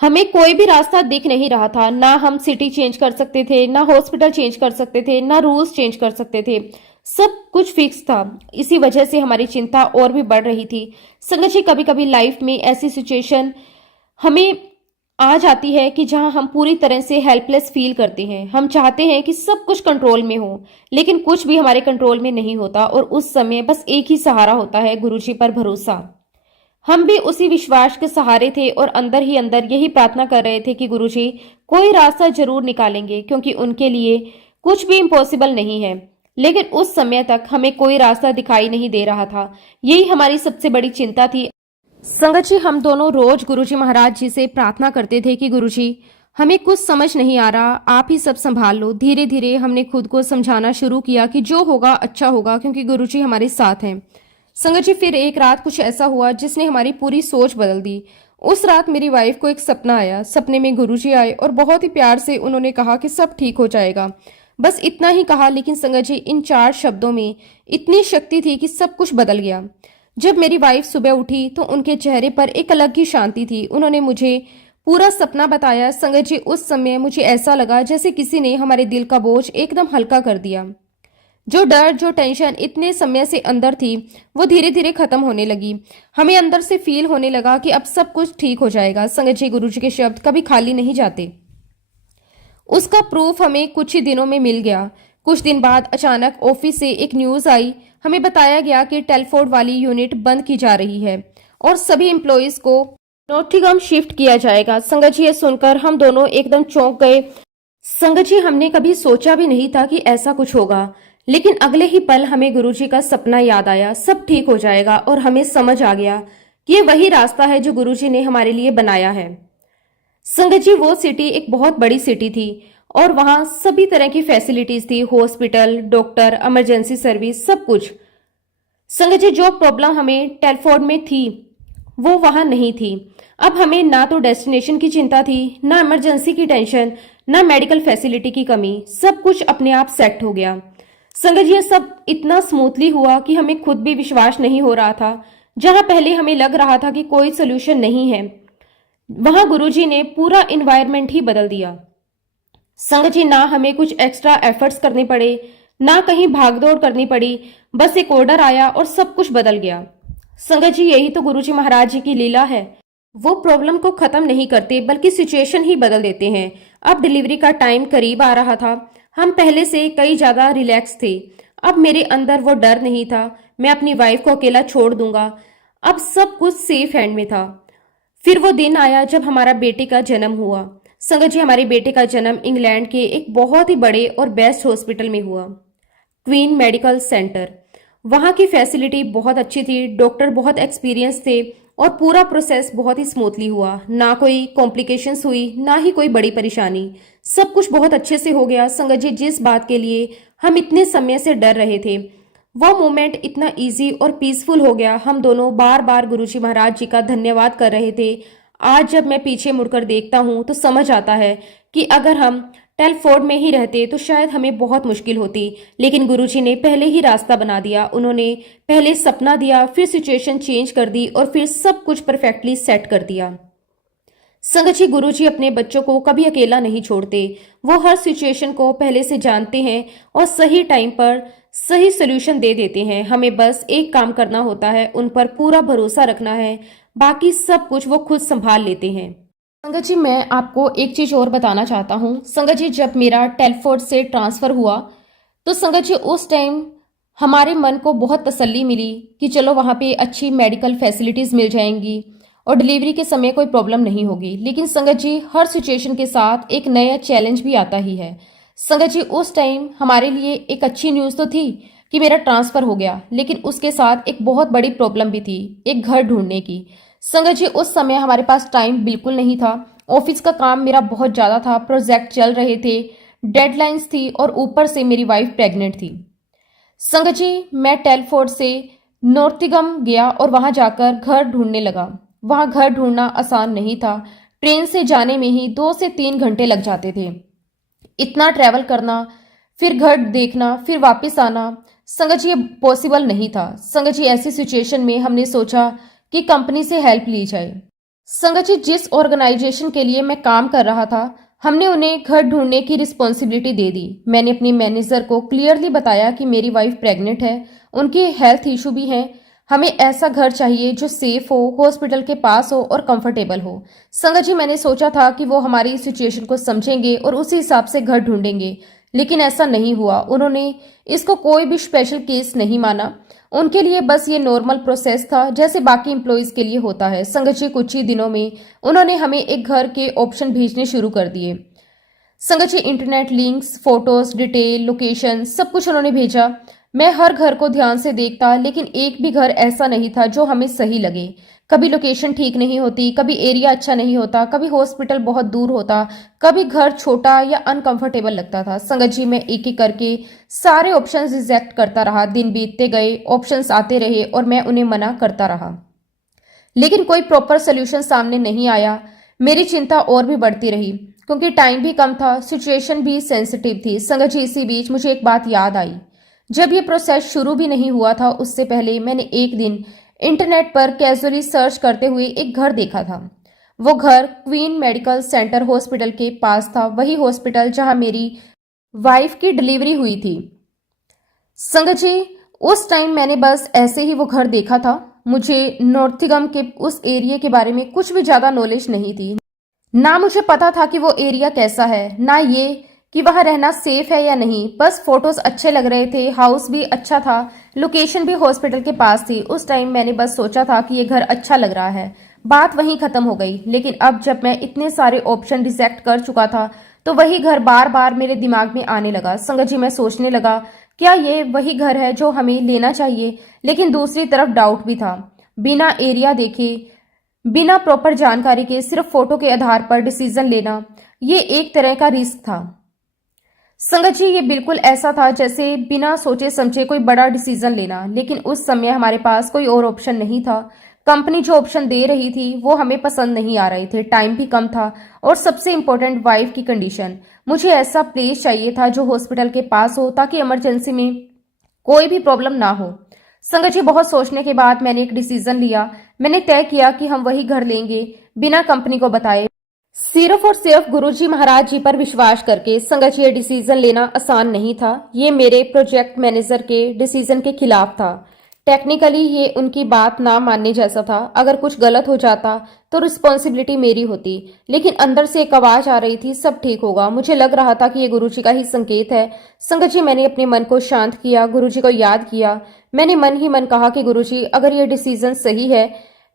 हमें कोई भी रास्ता दिख नहीं रहा था। ना हम सिटी चेंज कर सकते थे, ना हॉस्पिटल चेंज कर सकते थे, ना रूल्स चेंज कर सकते थे। सब कुछ फिक्स था। इसी वजह से हमारी चिंता और भी बढ़ रही थी। संगत जी, कभी कभी लाइफ में ऐसी सिचुएशन हमें आ जाती है कि जहां हम पूरी तरह से हेल्पलेस फील करते हैं। हम चाहते हैं कि सब कुछ कंट्रोल में हो, लेकिन कुछ भी हमारे कंट्रोल में नहीं होता, और उस समय बस एक ही सहारा होता है, गुरुजी पर भरोसा। हम भी उसी विश्वास के सहारे थे और अंदर ही अंदर यही प्रार्थना कर रहे थे कि गुरुजी कोई रास्ता जरूर निकालेंगे, क्योंकि उनके लिए कुछ भी इम्पॉसिबल नहीं है। लेकिन उस समय तक हमें कोई रास्ता दिखाई नहीं दे रहा था। यही हमारी सबसे बड़ी चिंता थी। संगत जी, हम दोनों रोज गुरुजी महाराज जी से प्रार्थना करते थे कि गुरुजी, हमें कुछ समझ नहीं आ रहा, आप ही सब संभाल लो। धीरे धीरे हमने खुद को समझाना शुरू किया कि जो होगा अच्छा होगा, क्योंकि गुरुजी हमारे साथ हैं। संगत जी, फिर एक रात कुछ ऐसा हुआ जिसने हमारी पूरी सोच बदल दी। उस रात मेरी वाइफ को एक सपना आया। सपने में गुरुजी आए और बहुत ही प्यार से उन्होंने कहा कि सब ठीक हो जाएगा। बस इतना ही कहा, लेकिन संगत जी इन 4 शब्दों में इतनी शक्ति थी कि सब कुछ बदल गया। जब मेरी वाइफ सुबह उठी तो उनके चेहरे पर एक अलग ही शांति थी। उन्होंने मुझे पूरा सपना बताया। संगत जी, उस समय मुझे ऐसा लगा जैसे किसी ने हमारे दिल का बोझ एकदम हल्का कर दिया। जो डर, जो टेंशन इतने समय से अंदर थी, वो धीरे धीरे खत्म होने लगी। हमें अंदर से फील होने लगा कि अब सब कुछ ठीक हो जाएगा। संगत जी, गुरुजी के शब्द कभी खाली नहीं जाते। उसका प्रूफ हमें कुछ ही दिनों में मिल गया। कुछ दिन बाद अचानक ऑफिस से एक न्यूज आई। हमें बताया गया कि टेलफोर्ड वाली यूनिट बंद की जा रही है और सभी एम्प्लॉयज को नॉटिंघम शिफ्ट किया जाएगा। संगत जी, ये सुनकर हम दोनों एकदम चौंक गए। संगत जी, हमने कभी सोचा भी नहीं था कि ऐसा कुछ होगा, लेकिन अगले ही पल हमें गुरुजी का सपना याद आया। सब ठीक हो जाएगा और हमें समझ आ गया कि ये वही रास्ता है जो गुरुजी ने हमारे लिए बनाया है। संगत जी, वो सिटी एक बहुत बड़ी सिटी थी और वहां सभी तरह की फैसिलिटीज थी, हॉस्पिटल, डॉक्टर, इमरजेंसी सर्विस, सब कुछ। संगत जी, जो प्रॉब्लम हमें टेलफोर्ड में थी वो वहां नहीं थी। अब हमें ना तो डेस्टिनेशन की चिंता थी, ना इमरजेंसी की टेंशन, ना मेडिकल फैसिलिटी की कमी। सब कुछ अपने आप सेट हो गया। संगत जी, ये सब इतना स्मूथली हुआ कि हमें खुद भी विश्वास नहीं हो रहा था। जहां पहले हमें लग रहा था कि कोई सोल्यूशन नहीं है, वहां गुरुजी ने पूरा इन्वायरमेंट ही बदल दिया। संगत जी, ना हमें कुछ एक्स्ट्रा एफर्ट्स करने पड़े, ना कहीं भागदौड़ करनी पड़ी। बस एक ऑर्डर आया और सब कुछ बदल गया। संगत जी, यही तो गुरुजी महाराज जी की लीला है। वो प्रॉब्लम को खत्म नहीं करते बल्कि सिचुएशन ही बदल देते हैं। अब डिलीवरी का टाइम करीब आ रहा था। हम पहले से कई ज्यादा रिलैक्स थे। अब मेरे अंदर वो डर नहीं था मैं अपनी वाइफ को अकेला छोड़ दूंगा। अब सब कुछ सेफ हैंड में था। फिर वो दिन आया जब हमारा बेटे का जन्म हुआ। संगत जी, हमारे बेटे का जन्म इंग्लैंड के एक बहुत ही बड़े और बेस्ट हॉस्पिटल में हुआ, क्वीन मेडिकल सेंटर। वहां की फैसिलिटी बहुत अच्छी थी, डॉक्टर बहुत एक्सपीरियंस थे और पूरा प्रोसेस बहुत ही स्मूथली हुआ। ना कोई कॉम्प्लिकेशंस हुई, ना ही कोई बड़ी परेशानी। सब कुछ बहुत अच्छे से हो गया। संगत जी, जिस बात के लिए हम इतने समय से डर रहे थे, वो मोमेंट इतना इजी और पीसफुल हो गया। हम दोनों बार बार गुरुजी महाराज जी का धन्यवाद कर रहे थे। आज जब मैं पीछे मुड़कर देखता हूँ तो समझ आता है कि अगर हम टेलफोर्ड में ही रहते तो शायद हमें बहुत मुश्किल होती, लेकिन गुरुजी ने पहले ही रास्ता बना दिया। उन्होंने पहले सपना दिया, फिर सिचुएशन चेंज कर दी और फिर सब कुछ परफेक्टली सेट कर दिया। संगत जी, गुरुजी अपने बच्चों को कभी अकेला नहीं छोड़ते। वो हर सिचुएशन को पहले से जानते हैं और सही टाइम पर सही सोल्यूशन दे देते हैं। हमें बस एक काम करना होता है, उन पर पूरा भरोसा रखना है, बाकी सब कुछ वो खुद संभाल लेते हैं। संगत जी, मैं आपको एक चीज और बताना चाहता हूँ। संगत जी, जब मेरा टेलफोर्ड से ट्रांसफर हुआ तो संगत जी उस टाइम हमारे मन को बहुत तसल्ली मिली कि चलो वहाँ पे अच्छी मेडिकल फैसिलिटीज मिल जाएंगी और डिलीवरी के समय कोई प्रॉब्लम नहीं होगी। लेकिन संगत जी, हर सिचुएशन के साथ एक नया चैलेंज भी आता ही है। संगत जी, उस टाइम हमारे लिए एक अच्छी न्यूज़ तो थी कि मेरा ट्रांसफर हो गया, लेकिन उसके साथ एक बहुत बड़ी प्रॉब्लम भी थी, एक घर ढूंढने की। संगत जी, उस समय हमारे पास टाइम बिल्कुल नहीं था। ऑफिस का काम मेरा बहुत ज़्यादा था, प्रोजेक्ट चल रहे थे, डेडलाइंस थी और ऊपर से मेरी वाइफ प्रेग्नेंट थी। संगत जी, मैं टेलफोर्ड से नॉटिंघम गया और वहां जाकर घर ढूंढने लगा। वहां घर ढूंढना आसान नहीं था। ट्रेन से जाने में ही 2 से 3 घंटे लग जाते थे। इतना ट्रैवल करना, फिर घर देखना, फिर वापस आना, संगत जी ये पॉसिबल नहीं था। संगत जी, ऐसी सिचुएशन में हमने सोचा कि कंपनी से हेल्प ली जाए। संगत जी, जिस ऑर्गेनाइजेशन के लिए मैं काम कर रहा था, हमने उन्हें घर ढूंढने की रिस्पॉन्सिबिलिटी दे दी। मैंने अपनी मैनेजर को क्लियरली बताया कि मेरी वाइफ प्रेग्नेंट है, उनकी हेल्थ इशू भी है, हमें ऐसा घर चाहिए जो सेफ हो, हॉस्पिटल के पास हो और कंफर्टेबल हो। संगत जी, मैंने सोचा था कि वो हमारी सिचुएशन को समझेंगे और उसी हिसाब से घर ढूंढेंगे, लेकिन ऐसा नहीं हुआ। उन्होंने इसको कोई भी स्पेशल केस नहीं माना। उनके लिए बस ये नॉर्मल प्रोसेस था जैसे बाकी एम्प्लॉयज के लिए होता है। संगत जी, कुछ ही दिनों में उन्होंने हमें एक घर के ऑप्शन भेजने शुरू कर दिए। Sangat ji, internet links, photos, detail, location सब कुछ उन्होंने भेजा। मैं हर घर को ध्यान से देखता, लेकिन एक भी घर ऐसा नहीं था जो हमें सही लगे। कभी लोकेशन ठीक नहीं होती, कभी एरिया अच्छा नहीं होता, कभी हॉस्पिटल बहुत दूर होता, कभी घर छोटा या अनकंफर्टेबल लगता था। संगत जी, मैं एक एक करके सारे ऑप्शंस रिजेक्ट करता रहा। दिन बीतते गए, ऑप्शंस आते रहे और मैं उन्हें मना करता रहा, लेकिन कोई प्रॉपर सोल्यूशन सामने नहीं आया। मेरी चिंता और भी बढ़ती रही क्योंकि टाइम भी कम था, सिचुएशन भी सेंसिटिव थी। संगत जी, इसी बीच मुझे एक बात याद आई। जब ये प्रोसेस शुरू भी नहीं हुआ था, उससे पहले मैंने एक दिन इंटरनेट पर कैजुअली सर्च करते हुए एक घर देखा था। वो घर क्वीन मेडिकल सेंटर हॉस्पिटल के पास था, वही हॉस्पिटल जहां मेरी वाइफ की डिलीवरी हुई थी। संगत जी, उस टाइम मैंने बस ऐसे ही वो घर देखा था। मुझे नॉर्थिगम के उस एरिया के बारे में कुछ भी ज्यादा नॉलेज नहीं थी। ना मुझे पता था कि वो एरिया कैसा है, ना ये कि वहां रहना सेफ है या नहीं। बस फोटोज अच्छे लग रहे थे, हाउस भी अच्छा था, लोकेशन भी हॉस्पिटल के पास थी। उस टाइम मैंने बस सोचा था कि ये घर अच्छा लग रहा है, बात वहीं खत्म हो गई। लेकिन अब जब मैं इतने सारे ऑप्शन रिजेक्ट कर चुका था, तो वही घर बार बार मेरे दिमाग में आने लगा। संगत जी, मैं सोचने लगा, क्या ये वही घर है जो हमें लेना चाहिए? लेकिन दूसरी तरफ डाउट भी था। बिना एरिया देखे, बिना प्रॉपर जानकारी के, सिर्फ फोटो के आधार पर डिसीजन लेना, ये एक तरह का रिस्क था। संगत जी, ये बिल्कुल ऐसा था जैसे बिना सोचे समझे कोई बड़ा डिसीजन लेना। लेकिन उस समय हमारे पास कोई और ऑप्शन नहीं था। कंपनी जो ऑप्शन दे रही थी वो हमें पसंद नहीं आ रहे थे, टाइम भी कम था, और सबसे इम्पोर्टेंट वाइफ की कंडीशन। मुझे ऐसा प्लेस चाहिए था जो हॉस्पिटल के पास हो, ताकि इमरजेंसी में कोई भी प्रॉब्लम ना हो। संगत जी, बहुत सोचने के बाद मैंने एक डिसीजन लिया। मैंने तय किया कि हम वही घर लेंगे, बिना कंपनी को बताए, सिर्फ और सिर्फ गुरुजी महाराज जी पर विश्वास करके। संगत जी, ये डिसीजन लेना आसान नहीं था। ये मेरे प्रोजेक्ट मैनेजर के डिसीजन के खिलाफ था। टेक्निकली ये उनकी बात ना मानने जैसा था। अगर कुछ गलत हो जाता तो रिस्पॉन्सिबिलिटी मेरी होती। लेकिन अंदर से एक आवाज आ रही थी, सब ठीक होगा। मुझे लग रहा था कि ये गुरुजी का ही संकेत है। संगत जी, मैंने अपने मन को शांत किया, गुरुजी को याद किया। मैंने मन ही मन कहा कि गुरुजी, अगर ये डिसीजन सही है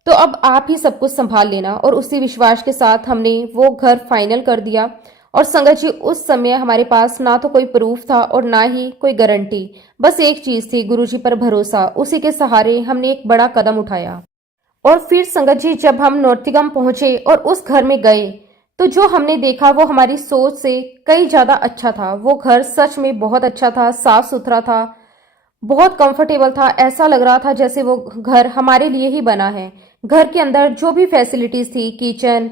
तो अब आप ही सब कुछ संभाल लेना। और उसी विश्वास के साथ हमने वो घर फाइनल कर दिया। और संगत जी, उस समय हमारे पास ना तो कोई प्रूफ था और ना ही कोई गारंटी। बस एक चीज थी, गुरुजी पर भरोसा। उसी के सहारे हमने एक बड़ा कदम उठाया। और फिर संगत जी, जब हम नॉर्थिगम पहुंचे और उस घर में गए, तो जो हमने देखा वो हमारी सोच से कई ज्यादा अच्छा था। वो घर सच में बहुत अच्छा था, साफ सुथरा था, बहुत कंफर्टेबल था। ऐसा लग रहा था जैसे वो घर हमारे लिए ही बना है। घर के अंदर जो भी फैसिलिटीज थी, किचन,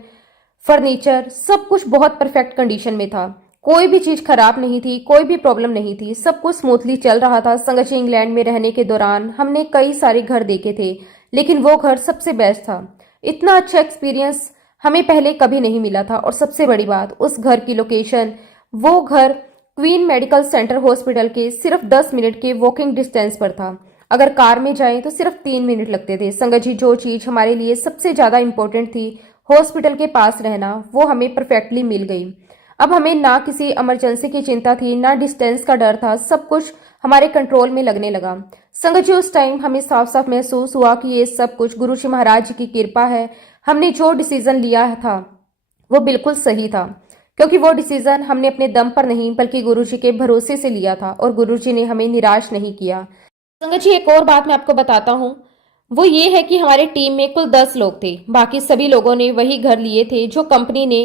फर्नीचर, सब कुछ बहुत परफेक्ट कंडीशन में था। कोई भी चीज खराब नहीं थी, कोई भी प्रॉब्लम नहीं थी, सब कुछ स्मूथली चल रहा था। संगत जी, इंग्लैंड में रहने के दौरान हमने कई सारे घर देखे थे, लेकिन वो घर सबसे बेस्ट था। इतना अच्छा एक्सपीरियंस हमें पहले कभी नहीं मिला था। और सबसे बड़ी बात, उस घर की लोकेशन, वो घर क्वीन मेडिकल सेंटर हॉस्पिटल के सिर्फ 10 मिनट के वॉकिंग डिस्टेंस पर था। अगर कार में जाएं तो सिर्फ 3 मिनट लगते थे। संगत जी, जो चीज हमारे लिए सबसे ज्यादा इंपॉर्टेंट थी, हॉस्पिटल के पास रहना, वो हमें परफेक्टली मिल गई। अब हमें ना किसी इमरजेंसी की चिंता थी, ना डिस्टेंस का डर था। सब कुछ हमारे कंट्रोल में लगने लगा। संगत जी, उस टाइम हमें साफ साफ महसूस हुआ कि ये सब कुछ गुरु जी महाराज जी की कृपा है। हमने जो डिसीजन लिया था वो बिल्कुल सही था, क्योंकि वो डिसीजन हमने अपने दम पर नहीं बल्कि गुरुजी के भरोसे से लिया था, और गुरुजी ने हमें निराश नहीं किया। संगत जी, एक और बात मैं आपको बताता हूँ। वो ये है कि हमारे टीम में कुल 10 लोग थे। बाकी सभी लोगों ने वही घर लिए थे जो कंपनी ने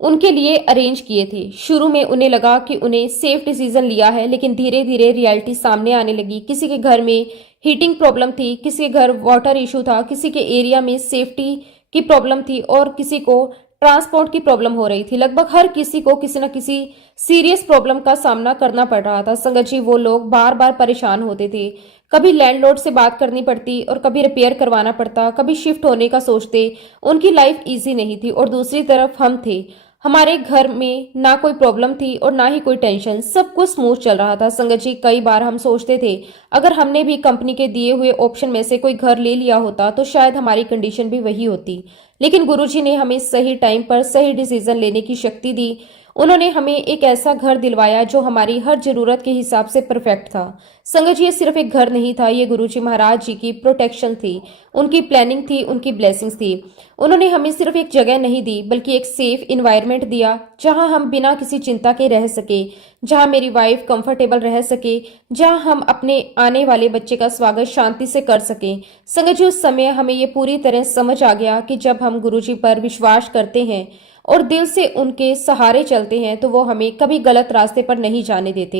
उनके लिए अरेंज किए थे। शुरू में उन्हें लगा कि उन्हें सेफ डिसीजन लिया है, लेकिन धीरे धीरे रियलिटी सामने आने लगी। किसी के घर में हीटिंग प्रॉब्लम थी, किसी के घर वाटर इशू था, किसी के एरिया में सेफ्टी की प्रॉब्लम थी, और किसी को ट्रांसपोर्ट की प्रॉब्लम हो रही थी। लगभग हर किसी को किसी न किसी सीरियस प्रॉब्लम का सामना करना पड़ रहा था। संगत जी, वो लोग बार बार परेशान होते थे। कभी लैंडलॉर्ड से बात करनी पड़ती और कभी रिपेयर करवाना पड़ता, कभी शिफ्ट होने का सोचते। उनकी लाइफ इजी नहीं थी। और दूसरी तरफ हम थे, हमारे घर में ना कोई प्रॉब्लम थी और ना ही कोई टेंशन, सब कुछ स्मूथ चल रहा था। संगत जी, कई बार हम सोचते थे अगर हमने भी कंपनी के दिए हुए ऑप्शन में से कोई घर ले लिया होता तो शायद हमारी कंडीशन भी वही होती। लेकिन गुरुजी ने हमें सही टाइम पर सही डिसीजन लेने की शक्ति दी। उन्होंने हमें एक ऐसा घर दिलवाया जो हमारी हर जरूरत के हिसाब से परफेक्ट था। संगत जी, ये सिर्फ एक घर नहीं था, ये गुरुजी महाराज जी की प्रोटेक्शन थी, उनकी प्लानिंग थी, उनकी ब्लेसिंग्स थी। उन्होंने हमें सिर्फ एक जगह नहीं दी बल्कि एक सेफ इन्वायरमेंट दिया जहां हम बिना किसी चिंता के रह सके, जहां मेरी वाइफ कंफर्टेबल रह सके, जहां हम अपने आने वाले बच्चे का स्वागत शांति से कर सके। संगत जी, उस समय हमें ये पूरी तरह समझ आ गया कि जब हम गुरुजी पर विश्वास करते हैं और दिल से उनके सहारे चलते हैं तो वो हमें कभी गलत रास्ते पर नहीं जाने देते।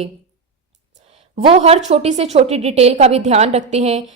वो हर छोटी से छोटी डिटेल का भी ध्यान रखते हैं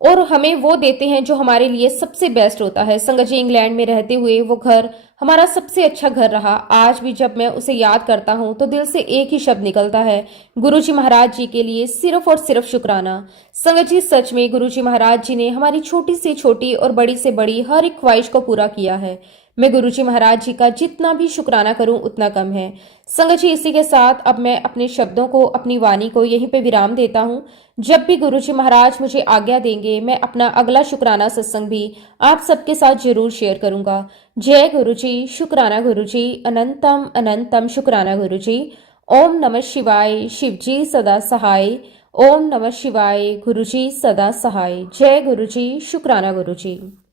और हमें वो देते हैं जो हमारे लिए सबसे बेस्ट होता है। संगत जी, इंग्लैंड में रहते हुए वो घर हमारा सबसे अच्छा घर रहा। आज भी जब मैं उसे याद करता हूँ तो दिल से एक ही शब्द निकलता है, गुरुजी महाराज जी के लिए सिर्फ और सिर्फ शुक्राना। संगत जी, सच में गुरुजी महाराज जी ने हमारी छोटी से छोटी और बड़ी से बड़ी हर एक ख्वाहिश को पूरा किया है। मैं गुरुजी महाराज जी का जितना भी शुक्राना करूं उतना कम है। संगत जी, इसी के साथ अब मैं अपने शब्दों को, अपनी वाणी को यहीं पे विराम देता हूं। जब भी गुरुजी महाराज मुझे आज्ञा देंगे मैं अपना अगला शुक्राना सत्संग भी आप सबके साथ जरूर शेयर करूंगा। जय गुरुजी, शुक्राना गुरुजी, अनंतम अनंतम शुक्राना गुरुजी। ओम नमः शिवाय, शिवजी सदा सहाय। ओम नमः शिवाय, गुरुजी सदा सहाय। जय गुरुजी, शुक्राना गुरुजी।